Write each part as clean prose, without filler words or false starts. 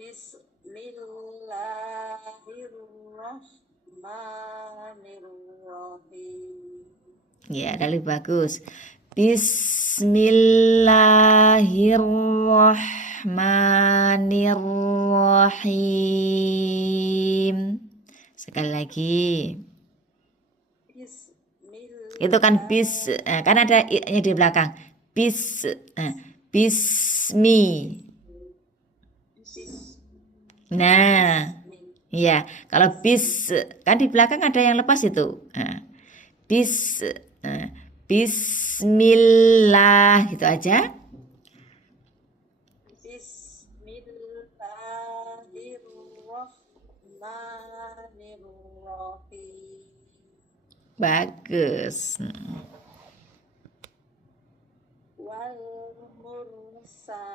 Bismillahirrahmanirrahim. Ya, ada lebih bagus. Bismillahirrahmanirrahim. Sekali lagi. Itu kan bis, kan ada i-nya di belakang. Bismi. Nah, iya. Kalau bis kan di belakang ada yang lepas itu. Bismillah gitu aja. Bismillahirrahmanirrahim. Bagus. Wal mursalati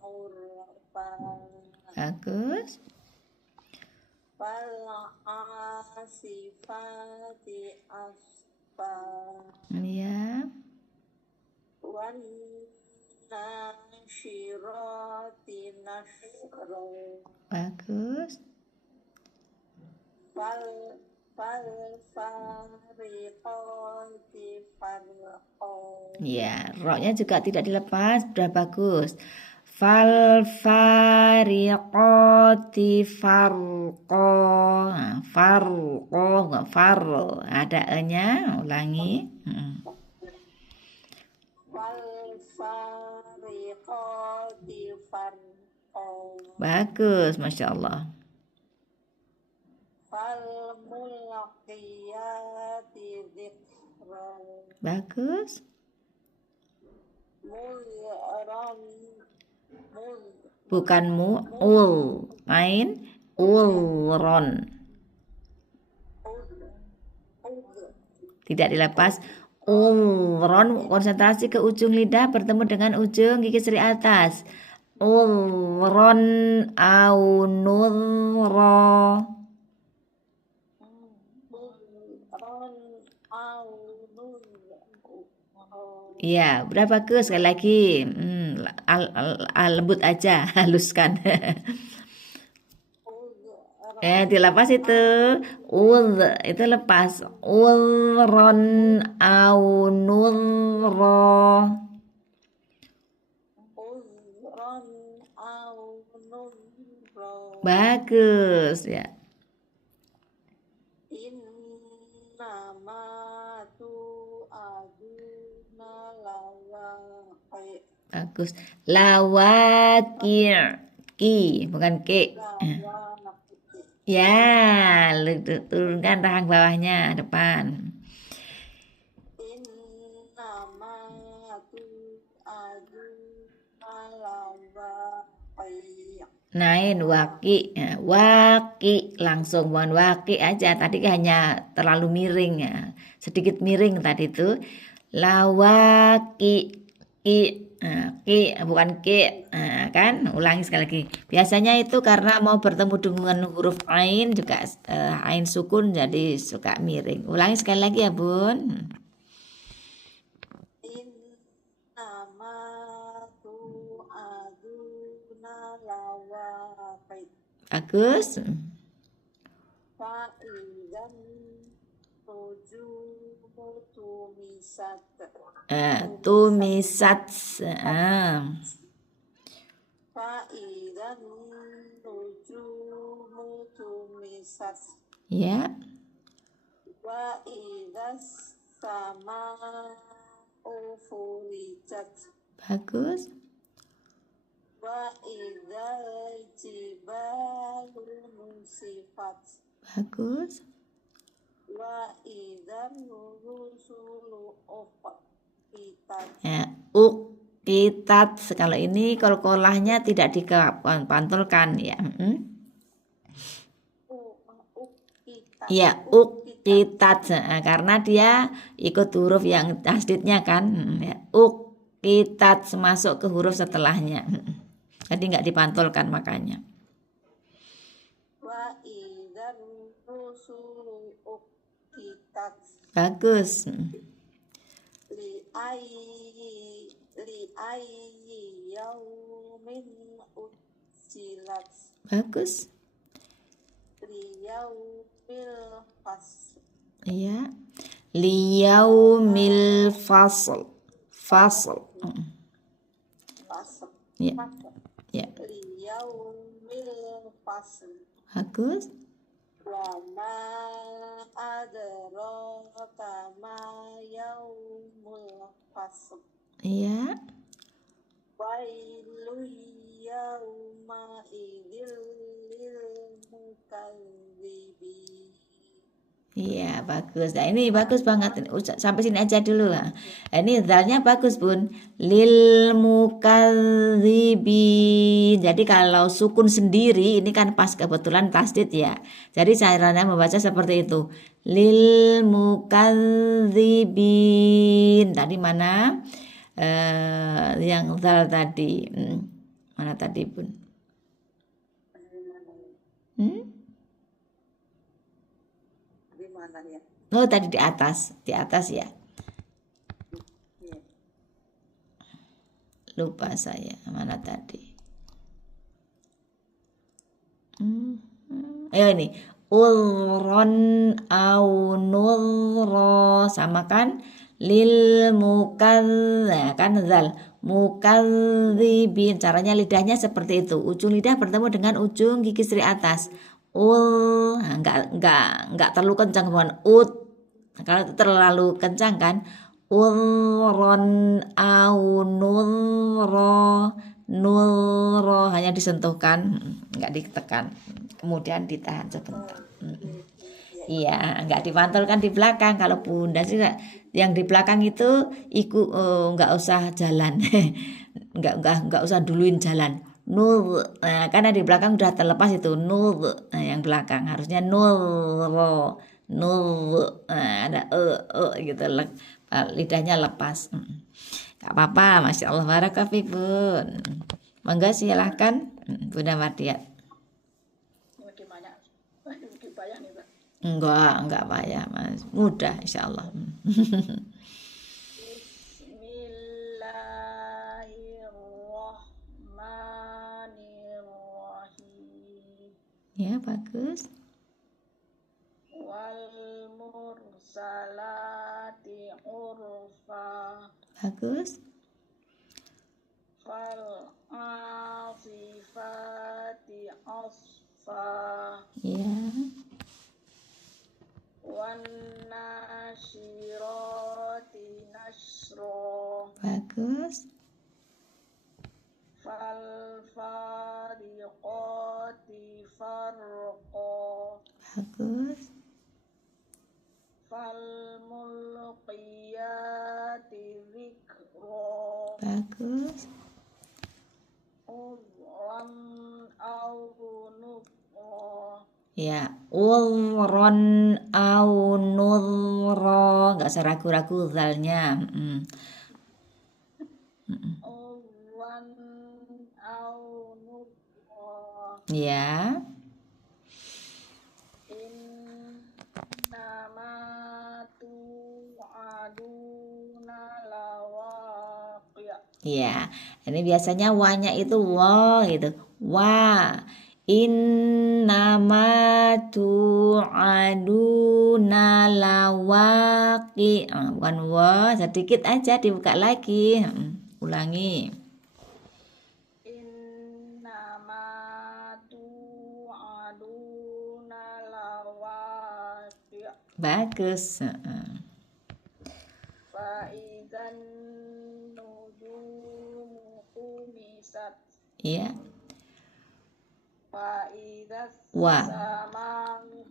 urfan. Bagus. Fal asifati asfan. Ya. Wan nasyirati nashra. Bagus. Fal fariqati farqa. Ya, ro-nya juga tidak dilepas, sudah bagus. Fal fariqati farqa. Nah, farqa enggak far. Ada e-nya, ulangi. Fal fariqati farqa. Bagus, Masya Allah. Fal mulqiyati dzikra. Bagus. Bukan mu'ul, main ulron. Tidak dilepas. Ulron, konsentrasi ke ujung lidah bertemu dengan ujung gigi seri atas. Ulron au nurro. Iya, berapa bagus sekali lagi. Lembut aja, haluskan. Dilepas itu. Itu lepas. Ulron au nurro. Bagus ya. Bagus. Lawaki. Ki, bukan ke. Ya, turunkan rahang bawahnya depan. Nain waki, waki langsung bukan waki aja. Tadi hanya terlalu miring ya, sedikit miring tadi itu. Lawaki, ki, bukan ki, kan? Ulangi sekali lagi. Biasanya itu karena mau bertemu dengan huruf ain juga ain sukun jadi suka miring. Ulangi sekali lagi ya Bun. Bagus. Tumisat. Ya. Wa idzas sama'u furijat. Bagus. Wa idzal jibalu nusifat. Bagus. Wa idzal rusulu uqitat. Uqitat. Kalau ini kolkolahnya tidak dipantulkan ya. Ya, uqitat karena dia ikut huruf yang tasdidnya kan. Uqitat masuk ke huruf setelahnya. Jadi nggak dipantulkan makanya. Wa idzal rusulu uqitat. Bagus. Li ayyi yaumin ujjilat Bagus. liyaumil fasl. Iya. Liyaumil fasl. Fasl. Fasl. Ya. Fasl. Ya. Liyaumil fasl. Bagus. Wa ma adraka ma yaumul fasl. Iya. Wailun yauma idzil lil mukadzibin. Iya, bagus. Nah, ini bagus banget. Sampai sini aja dulu. Nah, ini zalnya bagus, Bun. Lil mukadzibin. Jadi kalau sukun sendiri ini kan pas kebetulan tasdid ya. Jadi caranya membaca seperti itu. Lil mukadzibin. Tadi mana? Yang zal tadi. Mana tadi, Bun? Di mana ya? Oh, tadi di atas ya. Iya. Lupa saya mana tadi. Ayo ini ulron au nurro sama kan lil mukadz kan zal mukadzibin. Caranya lidahnya seperti itu. Ujung lidah bertemu dengan ujung gigi seri atas. Enggak terlalu kencang bukan kalau terlalu kencang kan ulron au nurro hanya disentuhkan enggak ditekan kemudian ditahan sebentar. Iya, enggak dipantulkan di belakang. Kalau bunda sih yang di belakang itu enggak usah jalan. enggak usah duluin jalan. Nur, nah, karena di belakang udah terlepas itu nur, nah, yang belakang harusnya nur, nah, ada gitu, lidahnya lepas. Gak apa-apa, masya Allah, barakafibun. Monggo silahkan, Bunda Mardiat. Gimana? Bayang nih, Pak. Enggak payah, Mas. Mudah insya Allah. Bismillahirrahmanirrahim. Ya, bagus. Wal mursalati urfa. Bagus. Fal asifati asfa. Ya. Wan nasyirati nashra. Bagus. Fal fariqati farqa. Bagus. Fal mulqiyati dzikra. Bagus. Udran au nufra. Ya, ulron au nurro, nggak usah ragu-ragu zalnya. Udran au nufra. Ya, Innama tu'aduna lawaqi'. ya. Ini biasanya wanya itu wa gitu. Wa innama tu'aduna lawaqi. Bukan wa, sedikit aja dibuka lagi. Ulangi. Innama tu'aduna lawaqi'. Bagus. Fa'idzan nujumu tumisat. Iya. Wa'idzas Wa. sama'u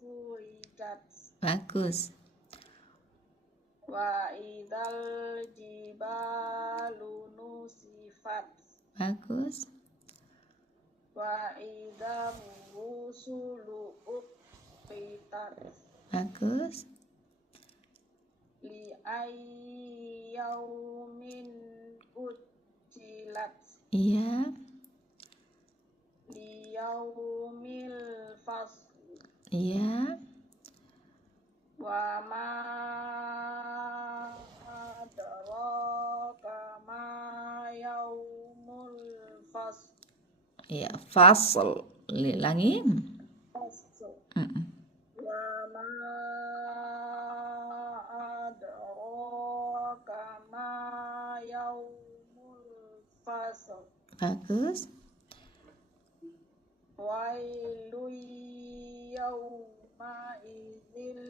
furijat. Bagus. Wa'idzal jibalu nusifat. Bagus. Wa'idzar rusulu uqitat. Bagus. Li'ayyi yaumin ujjilat. Iya. Liyaumil fasl. Iya. Wa ma adraka Ya, fasl. Ulangi. fasl. Mm-mm. Wa ma adraka ma yaumul fasl. Bagus. Wailu yawma idzil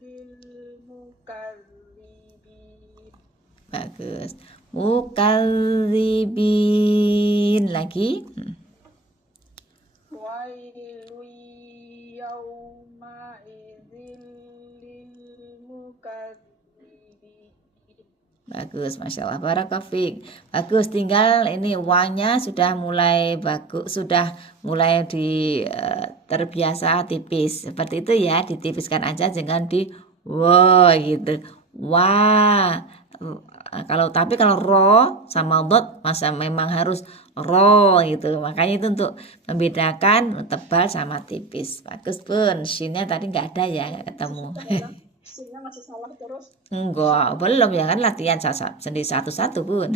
lil mukadzibin. Bagus. Mukadzibin lagi. Wailu yawma idzil lil mukadzibin. Bagus, Masya Allah. Barakallahu. Bagus, tinggal ini wanya sudah mulai bagus, sudah mulai terbiasa tipis. Seperti itu ya, ditipiskan aja, jangan di wow gitu. Wah. Kalau ro sama dot masa memang harus ro gitu. Makanya itu untuk membedakan tebal sama tipis. Bagus pun, shinnya tadi nggak ada ya, nggak ketemu. Sinnya masih salah terus. Enggak, belum ya kan latihan sendiri satu-satu pun.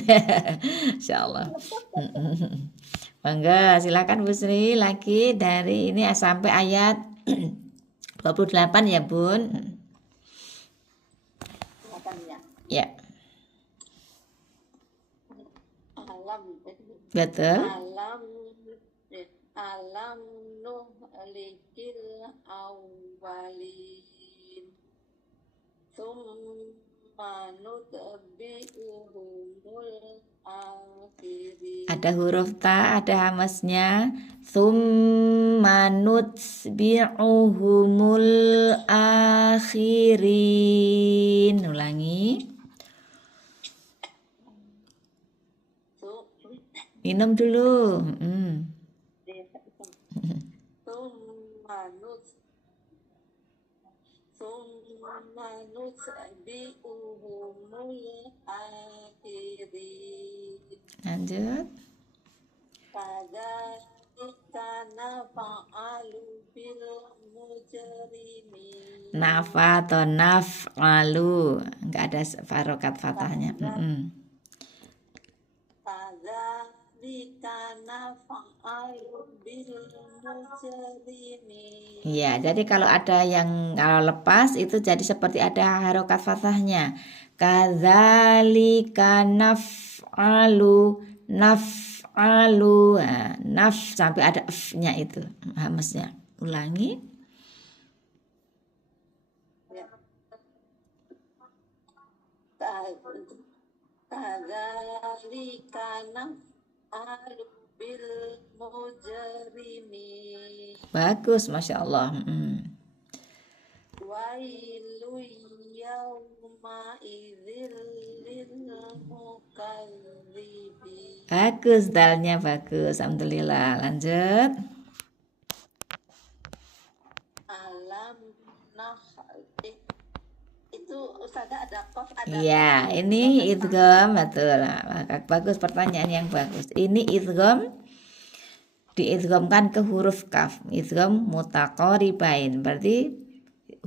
Insya Allah. Mangga, silakan Bu Sri lagi dari ini sampai ayat 28 ya Bun. Ya, Alam betul. alam nuhlikil awwalin summa nutbi'uhumul akhirin. Ada huruf ta, ada hamasnya. Tsumma nutbi'uhumul akhirin. Ulangi. Minum dulu. Summa nutbi'uhumul akhirin. Lanjut. Kadzalika naf'alu bil mujrimin. Nafa atau naf'alu, nggak ada harokat fathahnya. Kadzalika naf'alu bil mujrimin. Iya, jadi kalau lepas itu jadi seperti ada harokat fathahnya. Kadzalika naf'alu, naf sampai ada f-nya itu hamasnya. Ulangi. Kadzalika naf'alu bil mujrimin. Bagus, Masya Allah. Wailu yawma idzil lil mukadzibin. Bagus, dalnya bagus. Alhamdulillah. Lanjut. Alam itu Ustazah ada qaf ada. Iya, ini idgham betul. Bagus, pertanyaan yang bagus. Ini idgham diidghamkan ke huruf kaf. Idgham mutaqaribain. Berarti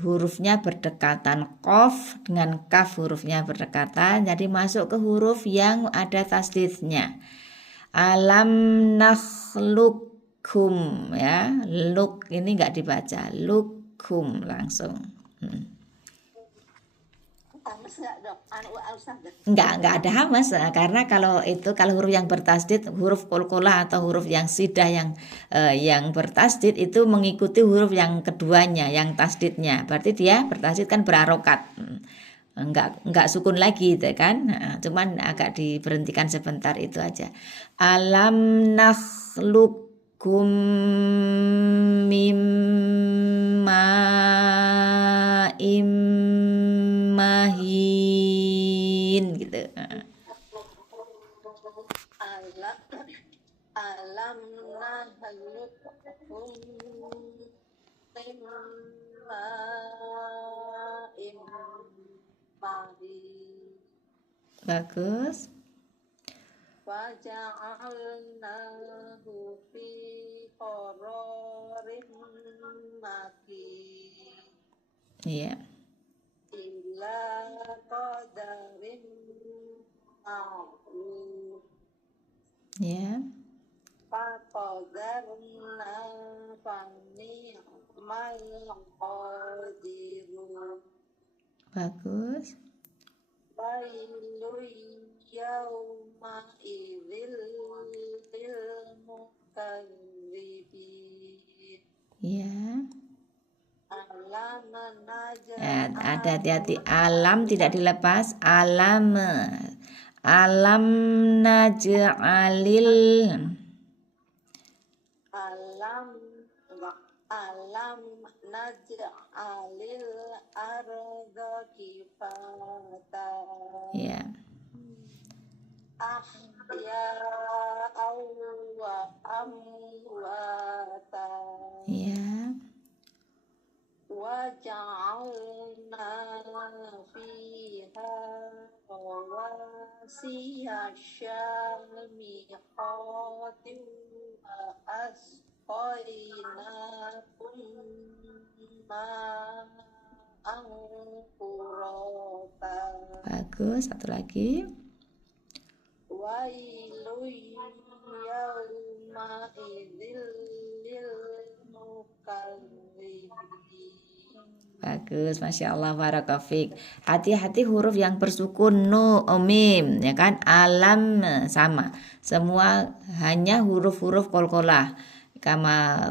hurufnya berdekatan. Qaf dengan kaf hurufnya berdekatan. Jadi masuk ke huruf yang ada tasdidnya. Alam nakhluqkum ya. Luk ini enggak dibaca. Lukum langsung. Enggak ada hamas karena kalau huruf yang bertasdid, huruf qalqalah atau huruf yang sidah yang bertasdid itu mengikuti huruf yang keduanya yang tasdidnya. Berarti dia bertasdid kan berharokat. Enggak sukun lagi gitu kan. Cuman agak diberhentikan sebentar itu aja. Alam nakhluqkum mimma mahin gitu. Alam nakhluqkum mimma mahin. Bagus. Waja'alnahu fi qararin makin. Iya. Ila qadarin ma'lum. Ya. faqadarna fani'mal qadirun. Bagus. Wailun yawma idzil lil mukadzibin. Ya. Alam Ada hati-hati, alam tidak dilepas. Alam naj'alil alam naj'alil arda kifata ya. ahya'aw wa amwata Ya. wa ja'alna fiha rawasiya syamihatin wa asqainakum ma'an furata. Bagus, satu lagi. Wailun yawma idzil lil mukadzibin. Bagus, Masya Allah, barakafik. Hati-hati huruf yang bersukun, nu, mim, ya kan? Alam sama, semua hanya huruf-huruf kolkolah,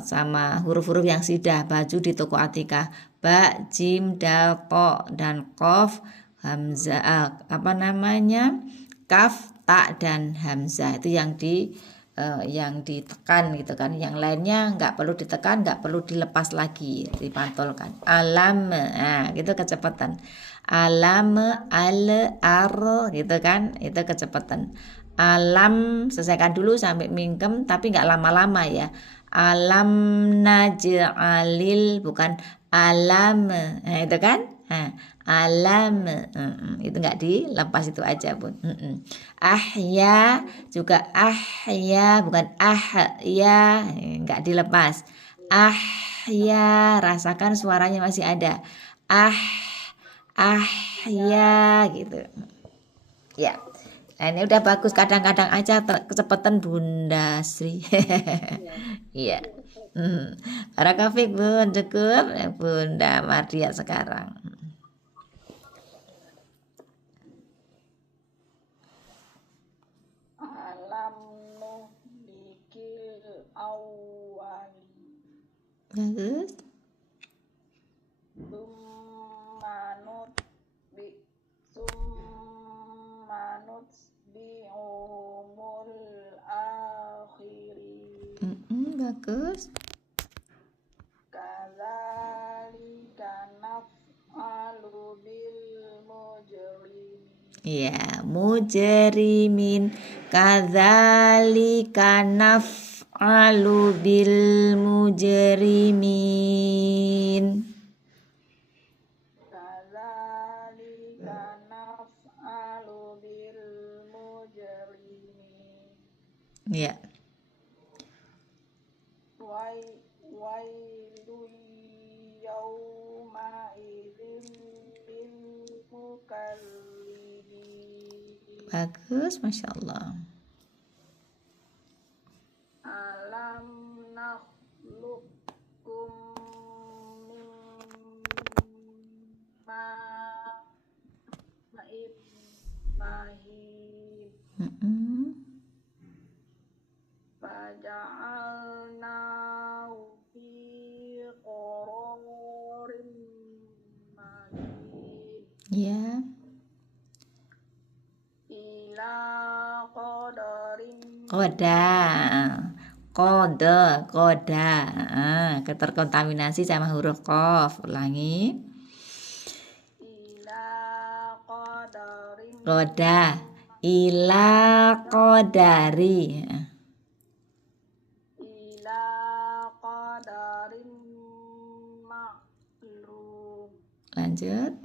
sama huruf-huruf yang sidah. Baju di toko Atika, ba, jim, dal, ko, dan kof, hamzah, kaf, ta, dan hamzah. Itu yang ditekan gitu kan, yang lainnya nggak perlu ditekan, nggak perlu dilepas lagi, dipantulkan. Alam, nah gitu kecepatan. Alam, al, ar, gitu kan, itu kecepatan. Alam selesaikan dulu sampai mingkem, tapi nggak lama-lama ya. Alam naj'alil, bukan alam, nah itu kan. Nah, alam, itu nggak dilepas, itu aja Bun. Ahya juga ahya, bukan ahya, nggak dilepas. Ahya, rasakan suaranya masih ada. Ahya gitu. Ya. Nah, ini udah bagus, kadang-kadang aja kecepatan Bunda Sri. Iya. Barakafik Bun, cukup Bunda Mardia sekarang. Alam nuhlikil awwali Bagus. summa nutbi'uhumul akhirin. Bagus. Kadzalika naf'alu bil mujrimin. Ya, mujrimin. Kadzalika naf'alu bil mujrimin. Kadzalika naf'alu bil mujrimin. Ya. Wailun yawma idzin lil mukadzibin. Bagus, Masya Allah. Alam nakhluqukum min ma'in mahin faja'alnahu fi qararin makin Ya. ila qadarin Koda. Keterkontaminasi sama huruf qaf. Ulangi. ila qadarin Koda. Ila qadari. ila qadarin ma'lum. Lanjut.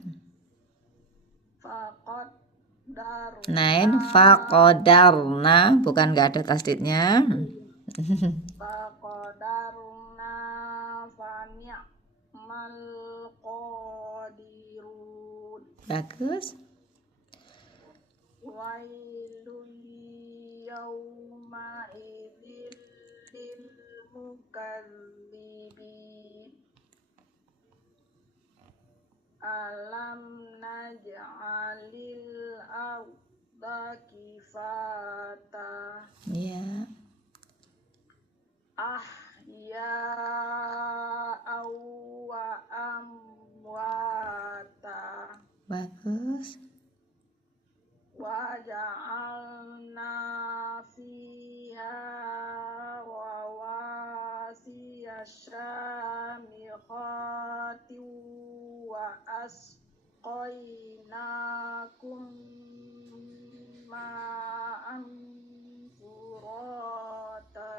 Faqaddarna Nain faqadarna, bukan nggak ada tasdidnya. faqaddarna fani'mal qadirun. Bagus. Wailun yawma idzin للمكذبين ألم نجعل الأرض كفاتا Ya, أحياء وأمواتا bagus. وجعلنا فيها رواسي شامخات وأسقيناكم ماء فراتا.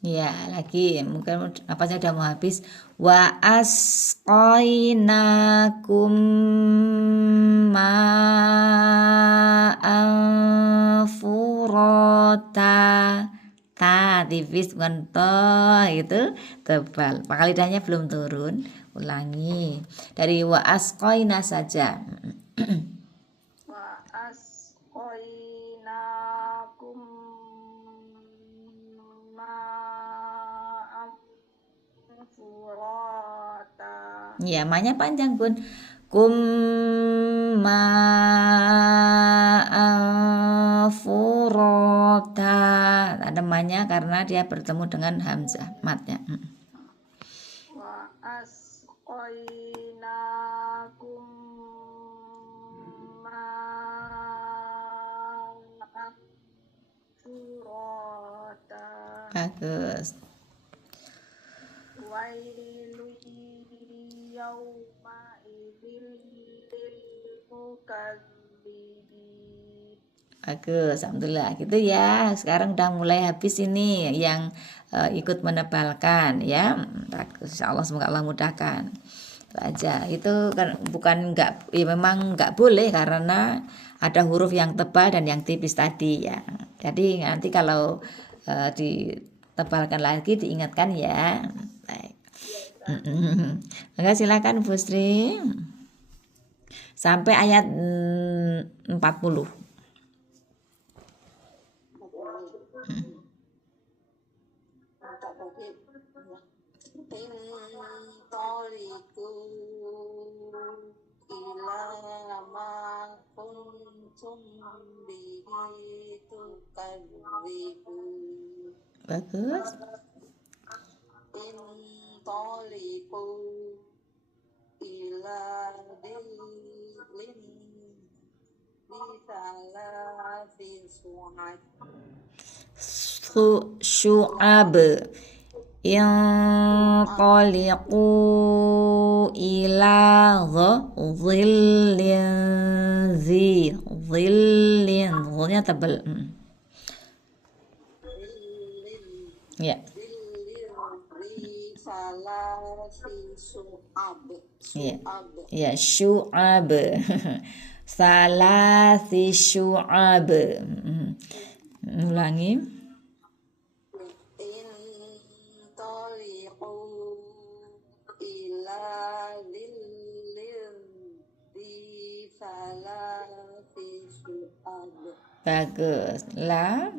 Ya, lagi mungkin apa saja udah mau habis. Wa asqainakum ma'an furata. Ta tipis bukan to, itu tebal. Maka lidahnya belum turun. Ulangi. Dari wa asqaina saja. وأسقيناكم ماء فراتا. Ya, manya panjang Bun. Kum ma'an furata. Ada manya karena dia bertemu dengan hamzah matnya. وأسقيناكم ماء فراتا. Bagus. ويل يومئذ للمكذبين. Bagus, alhamdulillah gitu ya. Sekarang udah mulai habis ini yang ikut menebalkan ya. Bagus, insya Allah semoga Allah mudahkan. Itu aja. Itu kan bukan enggak, ya memang enggak boleh karena ada huruf yang tebal dan yang tipis tadi ya. Jadi nanti kalau ditebalkan lagi diingatkan ya. Baik. Enggak, silakan Bu Sri. Sampai ayat 40. Intoliku ila ma kuntum bihi tukadzibu. Bagus. Intoliku ila dilin bisalasi su'ad. Syu'ab. Yanqaliqu ila dhillin zi. Dhillin. Dhillnya tebal. Ya. Ya. Ya, syu'ab. Salasi syu'ab. Ulangi. Bagus. La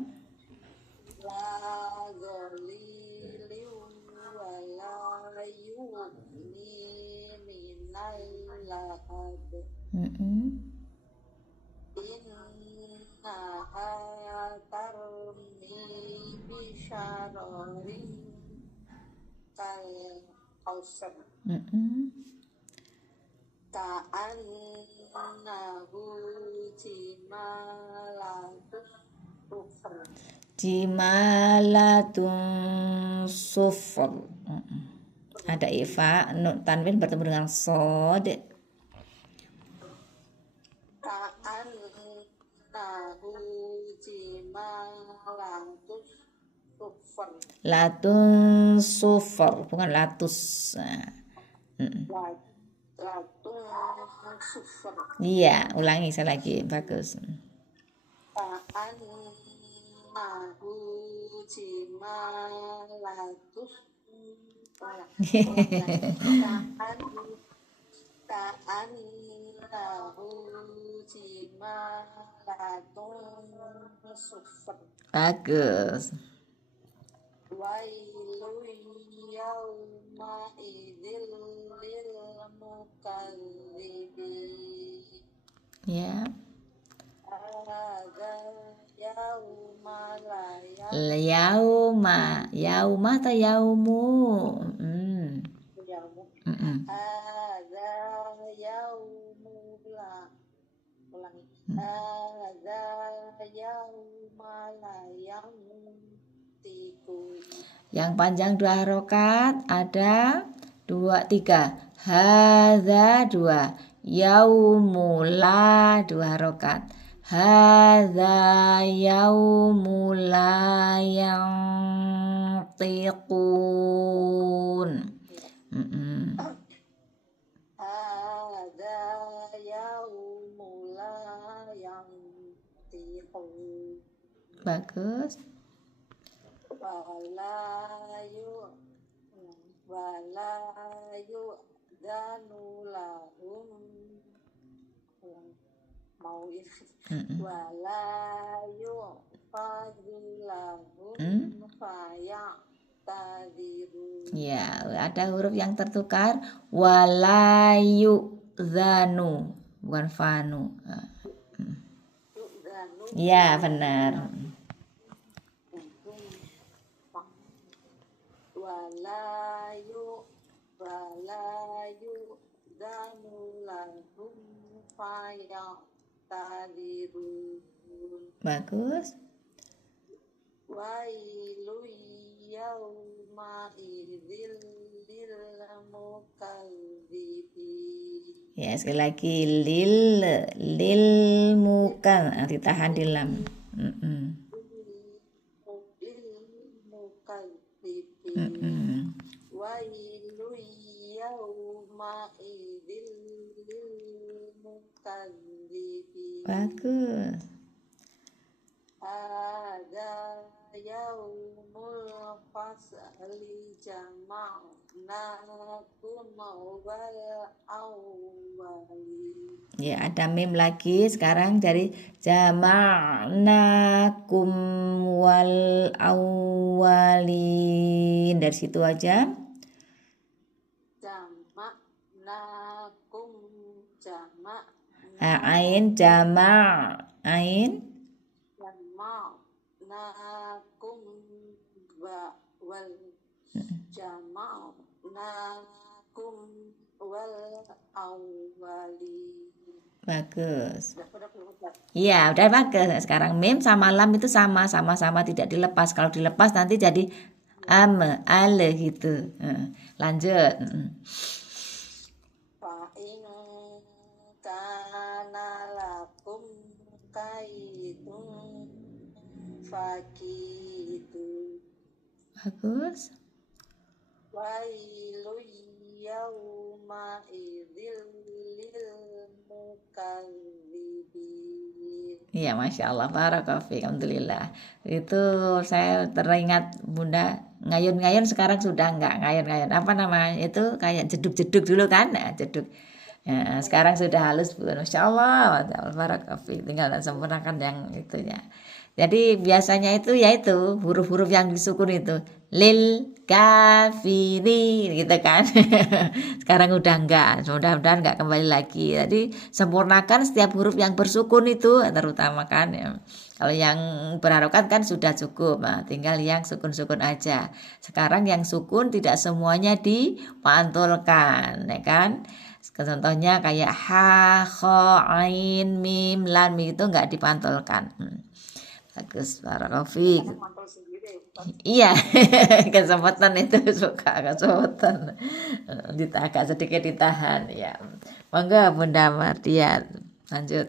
Zolili wala yughni minal lahab. Innaha tarmi bisyararin kal kausar. Ka'annahu jimalatun sufr. Ada ifa, tanwin bertemu dengan sod. Ka'annahu jimalatun sufr. Latun sufr, bukan latus. Latun sufr. Iya, ulangi sekali lagi, bagus. Ka'annahu jimalatus Ka'annahu jimalatun sufr. Bagus. Wailu yawma idzil lil mukadzibin. Ya. Hadza yauma la Yauma atau yaumu? yaumu. Mm-mm. Hadza yaumu la ulangi. Hadza yauma la yantiqun. Yang panjang 2 harokat ada 2, 3. Hadza 2. Yaumula 2 harokat. Hadza yaumula yantiqun. Mm-mm. Hadza yaumul la yantiqun. Bagus. Walayu danu lahum mau walayu fadilahum faya tadiru. Ya, ada huruf yang tertukar. Walayu zanu, bukan fanu. Ya, benar. Walayu danu lahum faya tadiru. Bagus. Wailu yauma idzil lil mukadzibin. Ya, sekali lagi lil mukan, ditahan di lam. Lil mukadzibin. Wailu yauma idzil lil mukadzibin. Bagus. Hadza yaumul fasli jama'nakum wal awwalin. Ya, ada mim lagi sekarang dari jama'nakum wal awwalin. Dari situ aja. Jama'nakum jama' Ain jama' ain jama'nakum wal jama'nakum wal awwalin. Bagus. Iya, udah bagus. Sekarang mim sama lam itu sama-sama tidak dilepas. Kalau dilepas nanti jadi ale gitu. Lanjut. Fa in kana lakum kaidun fakidu. Bagus. Wailu yauma idzil lil mukadzibin. Iya, Masya Allah, barakallahu, alhamdulillah. Itu saya teringat Bunda ngayun-ngayun, sekarang sudah enggak ngayun-ngayun. Apa namanya itu, kayak jeduk-jeduk dulu kan, nah, jeduk. Ya, sekarang sudah halus, Bu. Masya Allah, barakallahu, tinggal sempurnakan yang itunya. Jadi biasanya itu yaitu huruf-huruf yang disukun itu lil kafiri gitu kan. Sekarang udah enggak, mudah-mudahan enggak kembali lagi. Jadi sempurnakan setiap huruf yang bersukun itu, terutama kan ya. Kalau yang berharokat kan sudah cukup, nah, tinggal yang sukun-sukun aja. Sekarang yang sukun tidak semuanya dipantulkan, ya kan? Contohnya kayak ha, kho, ain, mim, lam itu enggak dipantulkan. Bagus, barakallahu. Iya, kesempatan itu suka kesempatan agak sedikit ditahan ya. Monggo Bunda Mardian lanjut.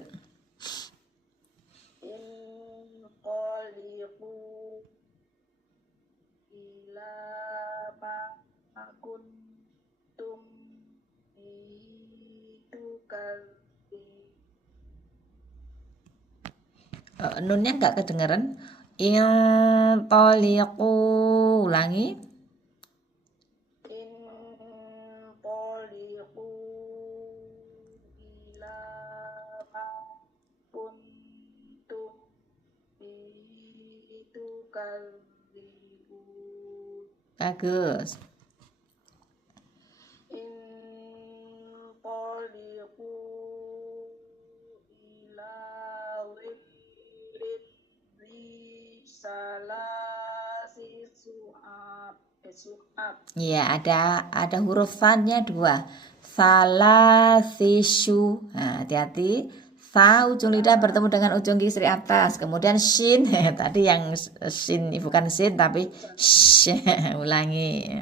Inqaliqu ila ma kuntum Nunnya nggak kedengeran. Intoliqu, ulangi. Inqaliqu ila ma kuntum bihi tukadzibun. Bagus. Inqaliqu ila dhillin dhi salasi su'ab. Ya, ada huruf thannya 2. Salasisyu. Nah, hati-hati. Sa ujung lidah bertemu dengan ujung gigi atas. Kemudian shin. Tadi yang shin bukan sin tapi sh. Ulangi.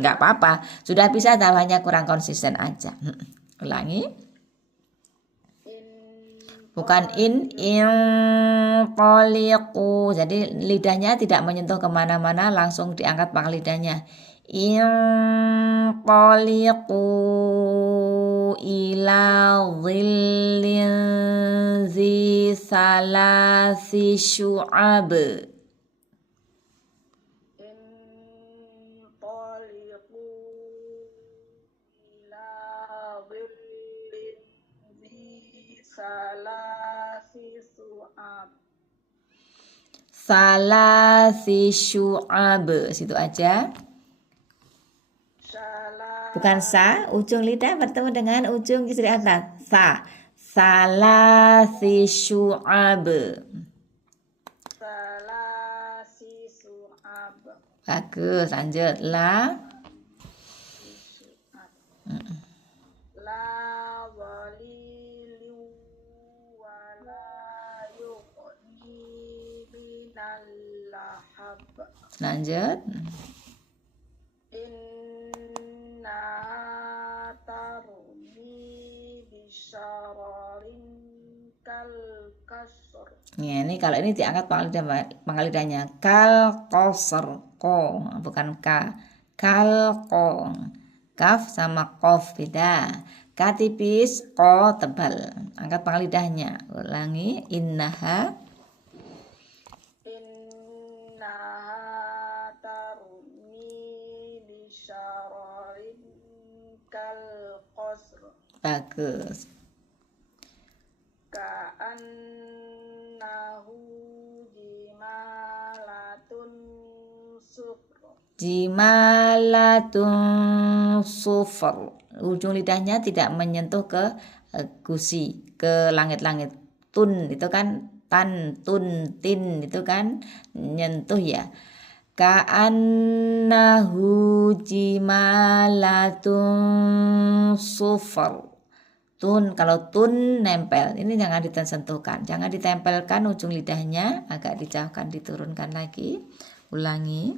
Nggak apa-apa. Sudah bisa, hanya kurang konsisten aja. Ulangi. Bukan in qaliqu. Jadi lidahnya tidak menyentuh kemana-mana, langsung diangkat pangkal lidahnya. In qaliqu ila dhillin zi salasi syu'ab. Inqaliqu ila dhillin dhi salasi su'ab. Salasi syu'ab. Situ aja. Bukan sa, ujung lidah bertemu dengan ujung gigi atas. Sa. Salasi syu'ab. Salasi su'ab. Bagus, lanjut. La. La walilu wa la yuqni minal lahab. Lanjut. Inna tarmi bisyararin kal kasr. Ya, ini kalau ini diangkat pangkal lidahnya. Kal qasr. Ko, bukan ka. Kal ko. Kaf sama kof beda. Ka tipis, ko tebal. Angkat pangkal lidahnya. Ulangi. Innaha. Innaha tarmi bisyararin kal qasr. Bagus. Ka'annahu jimalatun sufr. Jimalatun sufr. Ujung lidahnya tidak menyentuh ke gusi, ke langit-langit. Tun itu kan tan, tun, tin itu kan nyentuh ya. Ka'annahu jimalatun sufr. Tun, kalau tun nempel, ini jangan ditentukan, jangan ditempelkan ujung lidahnya, agak dijauhkan, diturunkan lagi. Ulangi.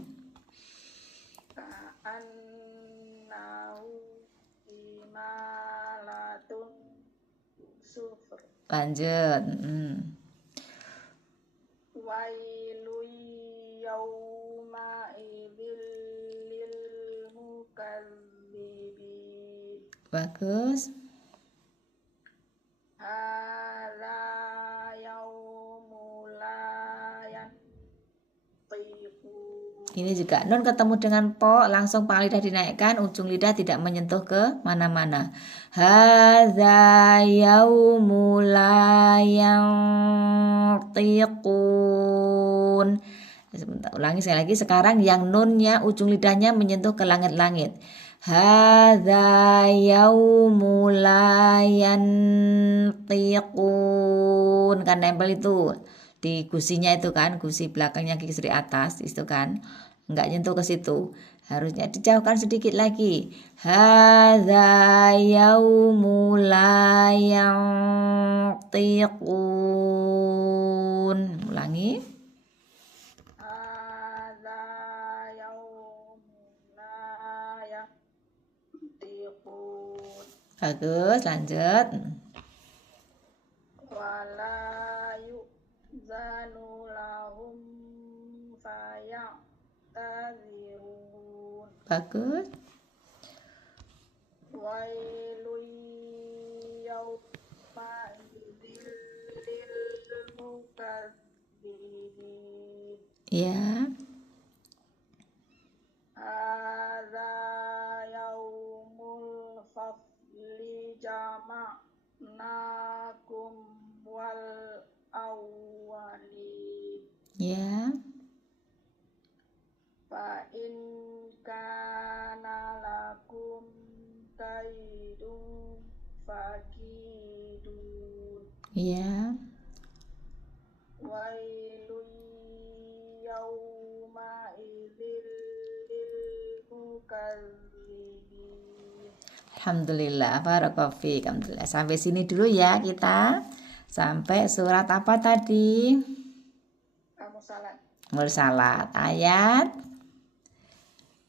Ka'annahu jimalatun sufr. Lanjut. Wailu yawma idzil lil mukadzibin. Bagus. Hadza yaumul la yantiqun. Ini juga nun ketemu dengan po, langsung pangkal lidah dinaikkan, ujung lidah tidak menyentuh ke mana-mana. Hadza yaumul la yantiqun. Sebentar, ulangi sekali lagi. Sekarang yang nunnya ujung lidahnya menyentuh ke langit-langit. Hadza yaumul la yantiqun. Kan nempel itu di gusinya itu kan, gusi belakangnya gigi atas itu kan, enggak nyentuh ke situ, harusnya dijauhkan sedikit lagi. Hadza yaumul la yantiqun. Ulangi. Hadza yaumul la yantiqun. Bagus, lanjut. Wala yu'zanu lahum faya'tazirun. Bagus. Wailun yawma idzil lil mukadzibin. Ya. Hadza yaumul fasli jama'nakum wal awwalin. Ya. kaidun fakidun. Ya. Wailun yauma idzil lil mukadzibin. Alhamdulillah, barakallahu fiik. Alhamdulillah. Sampai sini dulu ya kita. Sampai surat apa tadi? Kamu salat Mursalat ayat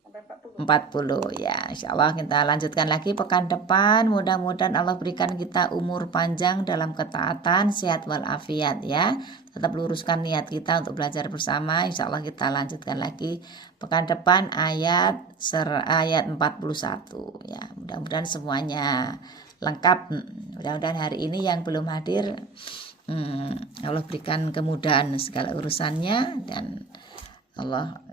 sampai 40. 40 ya. Insyaallah kita lanjutkan lagi pekan depan. Mudah-mudahan Allah berikan kita umur panjang dalam ketaatan, sehat walafiat ya. Tetap luruskan niat kita untuk belajar bersama. Insyaallah kita lanjutkan lagi pekan depan ayat 41 ya. Mudah-mudahan semuanya lengkap. Mudah-mudahan hari ini yang belum hadir Allah berikan kemudahan segala urusannya dan Allah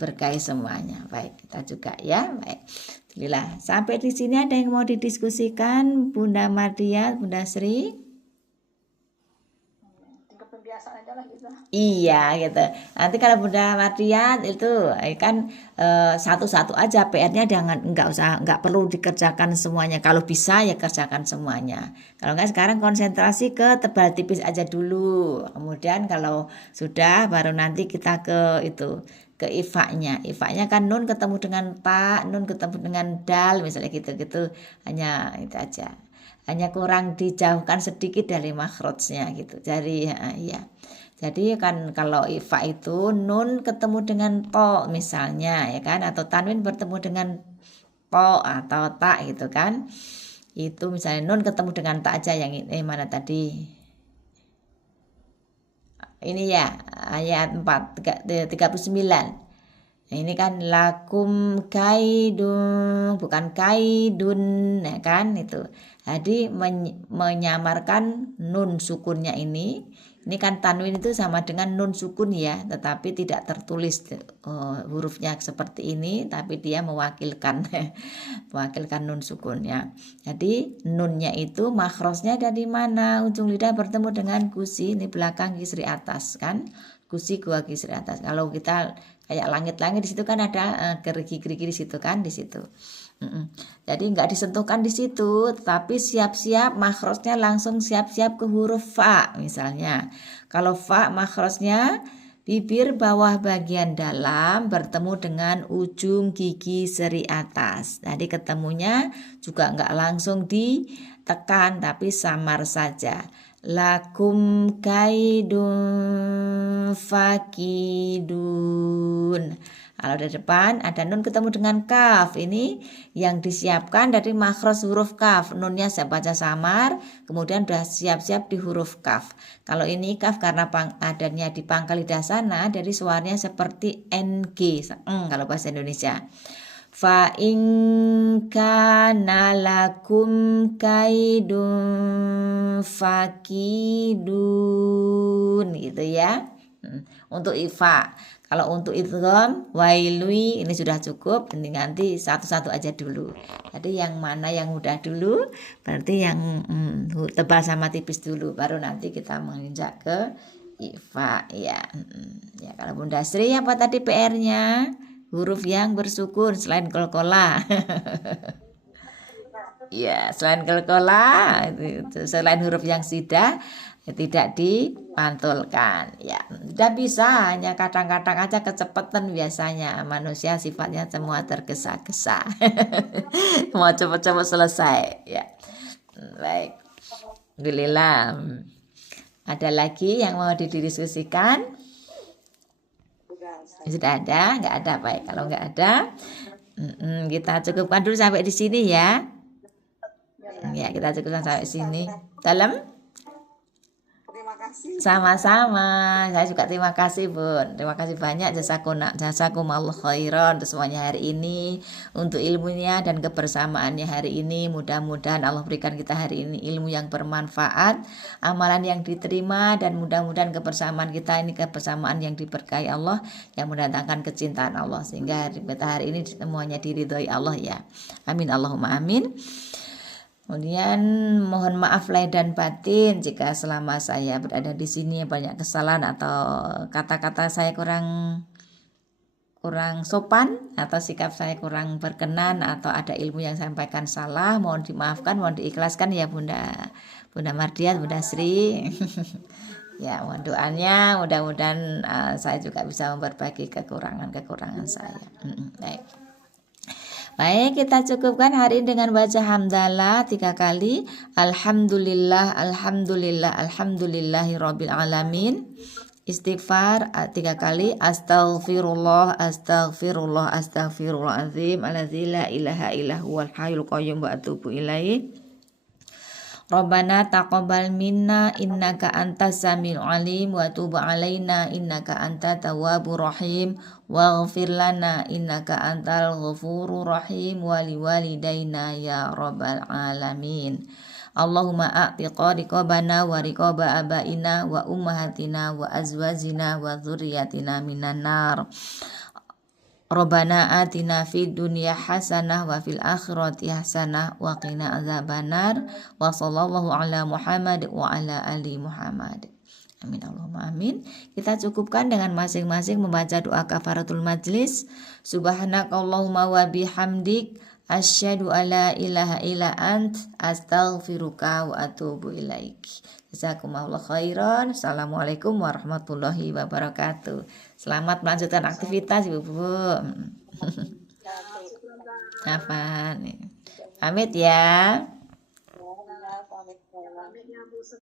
berkahi semuanya. Baik, kita juga ya. Baik. Alhamdulillah. Sampai di sini ada yang mau didiskusikan Bunda Mardia, Bunda Sri? Tinggal pembiasaan aja lah gitu. Iya gitu. Nanti kalau Bunda Mardia itu kan satu-satu aja PR-nya, nggak perlu dikerjakan semuanya. Kalau bisa ya kerjakan semuanya. Kalau nggak sekarang konsentrasi ke tebal tipis aja dulu. Kemudian kalau sudah baru nanti kita ke ifaknya. Ifaknya kan nun ketemu dengan ta, nun ketemu dengan dal misalnya gitu-gitu. Hanya itu aja. Hanya kurang dijauhkan sedikit dari makhrajnya gitu. Jadi ya. Jadi kan kalau ifa itu nun ketemu dengan to misalnya ya kan, atau tanwin bertemu dengan to atau ta gitu kan. Itu misalnya nun ketemu dengan ta aja yang ini mana tadi? Ini ya ayat 39. Nah, ini kan lakum kaidun bukan kaidun ya kan itu. Jadi menyamarkan nun sukunnya ini kan tanwin itu sama dengan nun sukun ya, tetapi tidak tertulis hurufnya seperti ini, tapi dia mewakilkan nun sukunnya. Jadi nunnya itu makhrajnya dari mana? Ujung lidah bertemu dengan gusi, ini belakang kisri atas kan, gusi gua kisri atas. Kalau kita kayak langit-langit di situ kan ada gerigi-gerigi di situ kan, di situ. Jadi nggak disentuhkan di situ, tapi siap-siap makhrajnya langsung siap-siap ke huruf fa misalnya. Kalau fa makhrajnya bibir bawah bagian dalam bertemu dengan ujung gigi seri atas. Jadi ketemunya juga nggak langsung ditekan, tapi samar saja. Lakum kaidun fakidun. Kalau di depan ada nun ketemu dengan kaf, ini yang disiapkan dari makhraj huruf kaf. Nunnya saya baca samar, kemudian sudah siap-siap di huruf kaf. Kalau ini kaf karena adanya di pangkal lidah sana, dari suaranya seperti ng, kalau bahasa Indonesia. Fa in kana lakum kaidun fakidun gitu ya. Untuk ifa. Kalau untuk idgham wailui ini sudah cukup, ini nanti satu-satu aja dulu. Jadi yang mana yang mudah dulu, berarti yang tebal sama tipis dulu, baru nanti kita menginjak ke ifa ya. Ya kalau Bunda Sri apa tadi PR-nya? Huruf yang bersukun selain qalqalah. Ya, selain qalqalah, selain huruf yang sidah tidak dipantulkan ya. Tidak bisa, hanya kadang-kadang aja kecepatan biasanya. Manusia sifatnya semua tergesa-gesa. Mau cepat-cepat selesai ya. Baik. Alhamdulillah. Ada lagi yang mau didiskusikan? Sudah ada? Nggak ada, baik. Kalau nggak ada, kita cukupkan dulu sampai di sini ya. Ya, kita cukupkan sampai sini. Dalam? Sama-sama, saya juga terima kasih Bun, terima kasih banyak jazakumullah khairan untuk semuanya hari ini, untuk ilmunya dan kebersamaannya hari ini. Mudah-mudahan Allah berikan kita hari ini ilmu yang bermanfaat, amalan yang diterima, dan mudah-mudahan kebersamaan kita ini kebersamaan yang diberkahi Allah, yang mendatangkan kecintaan Allah, sehingga kita hari ini semuanya diridhoi Allah ya. Amin Allahumma amin. Kemudian mohon maaf lahir dan batin jika selama saya berada di sini banyak kesalahan atau kata-kata saya kurang kurang sopan atau sikap saya kurang berkenan atau ada ilmu yang saya sampaikan salah, mohon dimaafkan, mohon diikhlaskan ya Bunda Mardiat, Bunda Sri. Ya, mohon doanya, mudah-mudahan saya juga bisa memperbaiki kekurangan saya. Baik. Baik, kita cukupkan hari ini dengan baca hamdalah 3 kali. Alhamdulillah, alhamdulillah, alhamdulillahirabbil alamin. Istighfar 3 kali. Astaghfirullah, astaghfirullah, astaghfirullahaladzim, alladzi la ilaha illa huwal hayyul qayyum wa atubu ilaih. Rabbana taqabbal minna innaka antas samiul alim wa tub alaina innaka antat tawwabur rahim waghfir lana innaka antal ghafurur rahim wa liwalidayna ya rabbal alamin. Allahumma a'ti riqabana wa riqaba abaina wa ummahatina wa azwajina wa dzurriyyatina minan nar. Rabbana atina fid dunya hasanah wa fil akhirati hasanah wa qina adzabannar wa sallallahu ala Muhammad wa ala ali Muhammad. Amin Allahumma amin. Kita cukupkan dengan masing-masing membaca doa kafaratul majlis. Subhanakallahumma wa bihamdik asyhadu alla ilaha illa ant astaghfiruka wa atubu ilaik. Jazakumullah khairan. Assalamualaikum warahmatullahi wabarakatuh. Selamat melanjutkan aktivitas Ibu-ibu. Apa nih? Pamit ya.